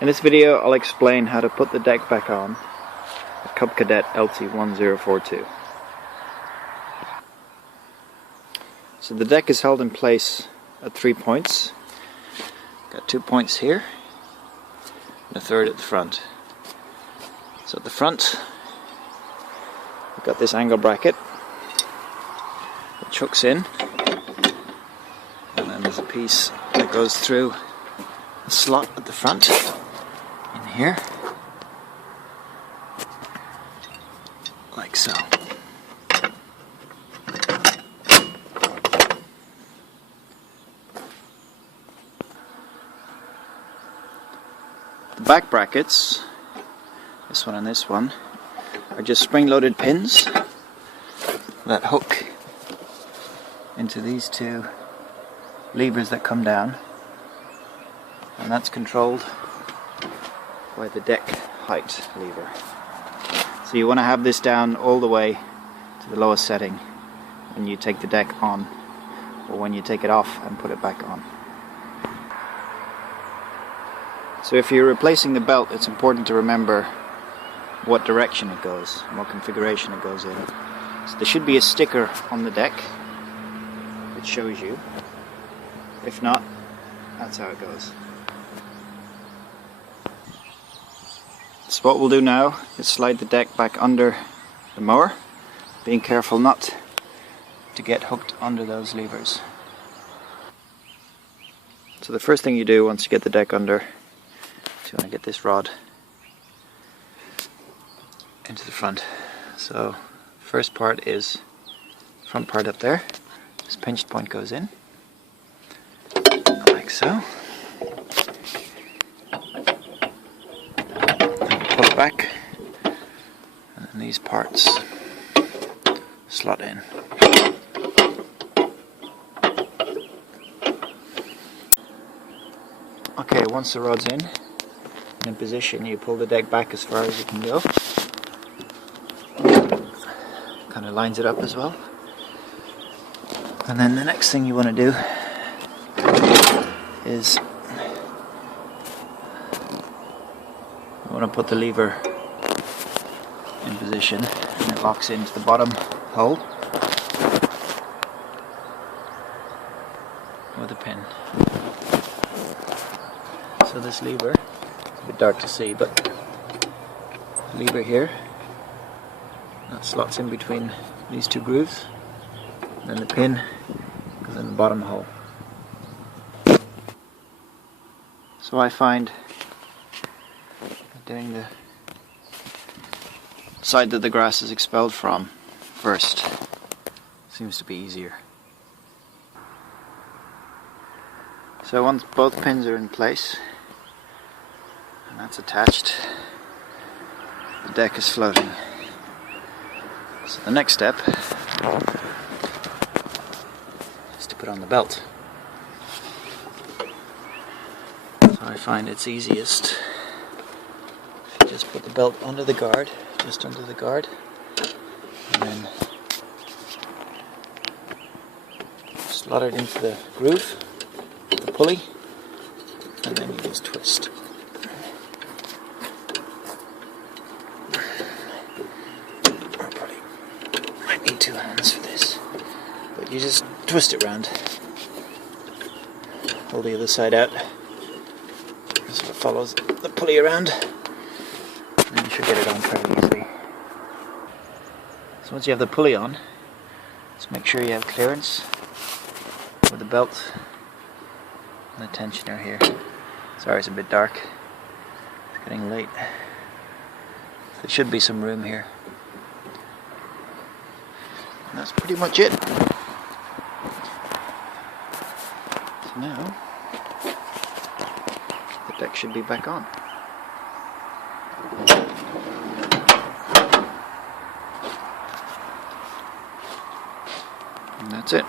In this video I'll explain how to put the deck back on the Cub Cadet LT1042. So the deck is held in place at 3 points. Got 2 points here and a third at the front. So at the front we've got this angle bracket which hooks in, and then there's a piece that goes through a slot at the front in here, like so. The back brackets, this one and this one, are just spring-loaded pins that hook into these two levers that come down, and that's controlled by the deck height lever. So you want to have this down all the way to the lowest setting when you take the deck on, or when you take it off and put it back on. So if you're replacing the belt, it's important to remember what direction it goes and what configuration it goes in. So there should be a sticker on the deck that shows you. If not, that's how it goes. So what we'll do now is slide the deck back under the mower, being careful not to get hooked under those levers. So the first thing you do once you get the deck under, you want to get this rod into the front. So first part is front part up there. This pinched point goes in like so. And pull it back, and then these parts slot in. Okay, once the rod's in position, you pull the deck back as far as you can go. Kind of lines it up as well. And then the next thing you want to do is you want to put the lever in position, and it locks into the bottom hole with a pin. So this lever, a bit dark to see, but the lever here, that slots in between these two grooves, and then the pin goes in the bottom hole. So I find that doing the side that the grass is expelled from first seems to be easier. So once both pins are in place and that's attached, the deck is floating. So the next step is to put on the belt. So I find it's easiest if you just put the belt under the guard, just under the guard, and then slot it into the groove, the pulley, and then you just twist. Need 2 hands for this, but you just twist it round, pull the other side out, so it follows the pulley around, and then you should get it on fairly easily. So once you have the pulley on, just make sure you have clearance with the belt and the tensioner here. Sorry, it's a bit dark, it's getting late. There should be some room here. And that's pretty much it. So now the deck should be back on. And that's it.